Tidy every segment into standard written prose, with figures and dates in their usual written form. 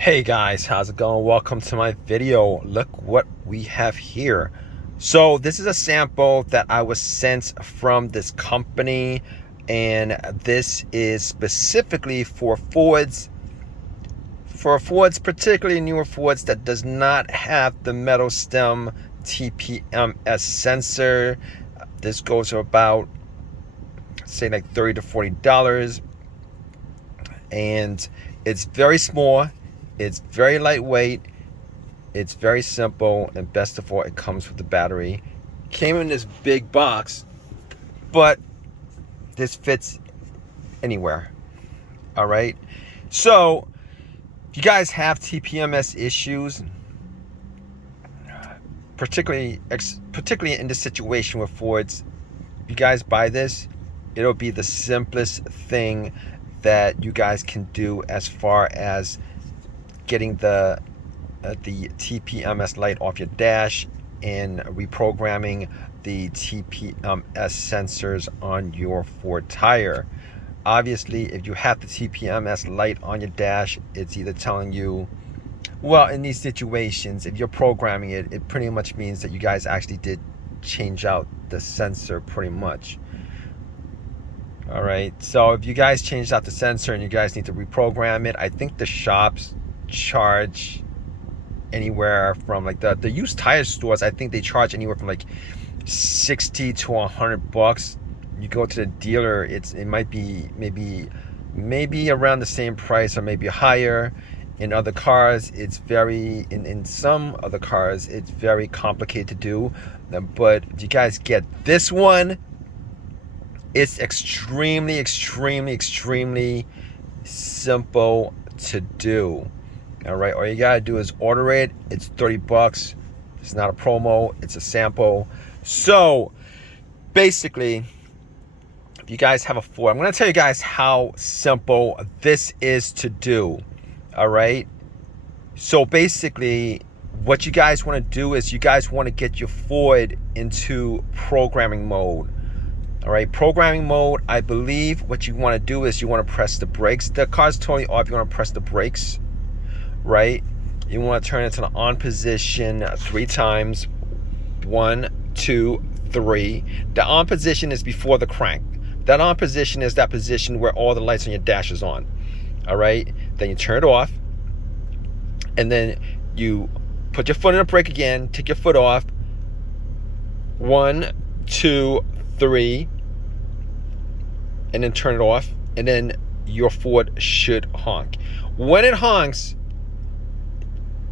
Hey guys, how's it going? Welcome to my video. Look what we have here. So this is a sample that I was sent from this company, and this is specifically for Fords, particularly newer Fords that does not have the metal stem TPMS sensor. This goes for about, say, like $30 to $40, and it's very small. It's very lightweight, it's very simple, and best of all, it comes with the battery. Came in this big box, but this fits anywhere. All right. So if you guys have TPMS issues, particularly in this situation with Fords, if you guys buy this, it'll be the simplest thing that you guys can do as far as getting the TPMS light off your dash and reprogramming the TPMS sensors on your Ford tire. Obviously, if you have the TPMS light on your dash, it's either telling you, well, in these situations, if you're programming it, it pretty much means that you guys actually did change out the sensor pretty much. All right, so if you guys changed out the sensor and you guys need to reprogram it, I think the shops charge anywhere from, like, the used tire stores, I think they charge anywhere from like 60 to 100 bucks. You go to the dealer, it might be maybe around the same price or maybe higher. In other cars, it's very, in some other cars, it's very complicated to do. But if you guys get this one, it's extremely simple to do. All right, all you gotta do is order it. It's 30 bucks. It's not a promo, it's a sample. So basically, if you guys have a Ford, I'm gonna tell you guys how simple this is to do. All right, so basically what you guys want to do is you guys want to get your Ford into programming mode. All right, programming mode, I believe what you want to do is you want to press the brakes. The car's totally off. You want to press the brakes, right? You want to turn it to the on position 3 times. 1, 2, 3. The on position is before the crank. That on position is that position where all the lights on your dash is on. All right, then you turn it off, and then you put your foot on the brake again, take your foot off. 1, 2, 3, and then turn it off, and then your Ford should honk. When it honks,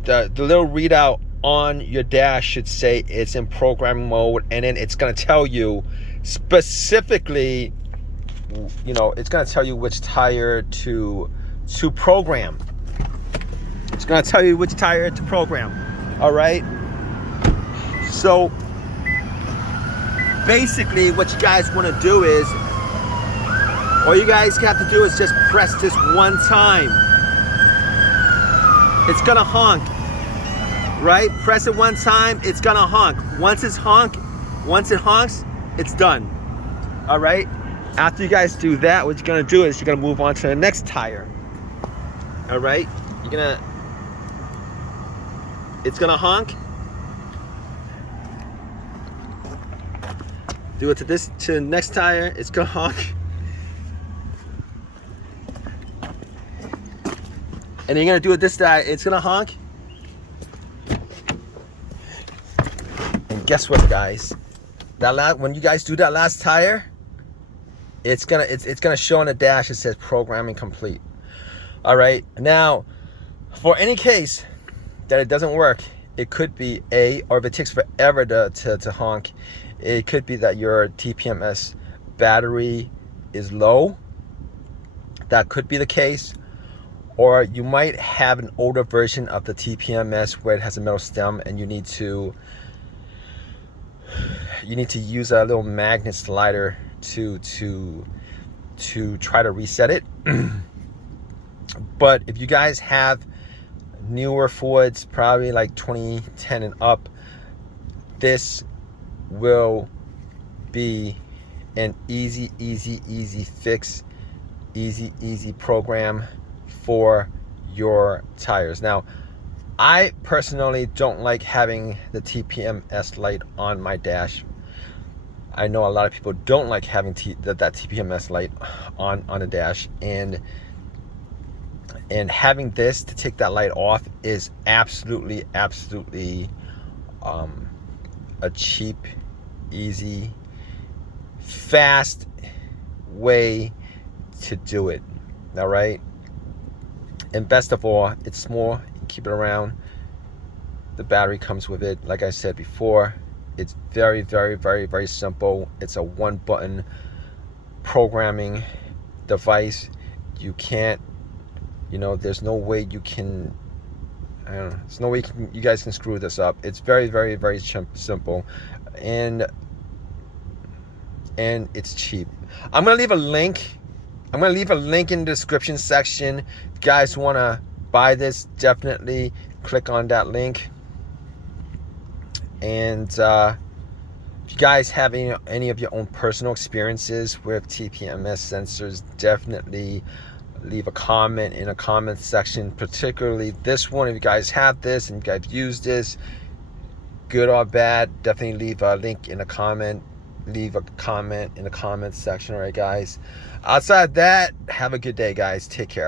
the little readout on your dash should say it's in programming mode, and then it's going to tell you specifically, you know, it's going to tell you which tire to program. It's going to tell you which tire to program. All right, so basically what you guys want to do is, all you guys have to do is just press this one time. It's gonna honk, right? Press it one time, it's gonna honk. Once it honks, it's done. All right, after you guys do that, what you're gonna do is you're gonna move on to the next tire. All right, it's gonna honk. Do it to the next tire, it's gonna honk. And then you're gonna do it this tire, it's gonna honk. And guess what, guys? When you guys do that last tire, it's gonna show on the dash, it says programming complete. All right, now for any case that it doesn't work, it could be or if it takes forever to honk, it could be that your TPMS battery is low. That could be the case. Or you might have an older version of the TPMS where it has a metal stem, and you need to use a little magnet slider to try to reset it. But if you guys have newer Fords, probably like 2010 and up, this will be an easy fix, easy program for your tires. Now, I personally don't like having the TPMS light on my dash. I know a lot of people don't like having that TPMS light on a dash, and having this to take that light off is absolutely a cheap, easy, fast way to do it. All right, and best of all, it's small. You keep it around. The battery comes with it. Like I said before, it's very simple. It's a one-button programming device. You can't, there's no way you can, I don't know, there's no way you guys can screw this up. It's very simple, and it's cheap. I'm gonna leave a link in the description section. If you guys want to buy this, definitely click on that link. And if you guys have any of your own personal experiences with TPMS sensors, definitely leave a comment in a comment section, particularly this one. If you guys have this and you guys use this, good or bad, definitely leave a link in a comment. Leave a comment in the comment section. All right, guys. Outside that, have a good day, guys. Take care.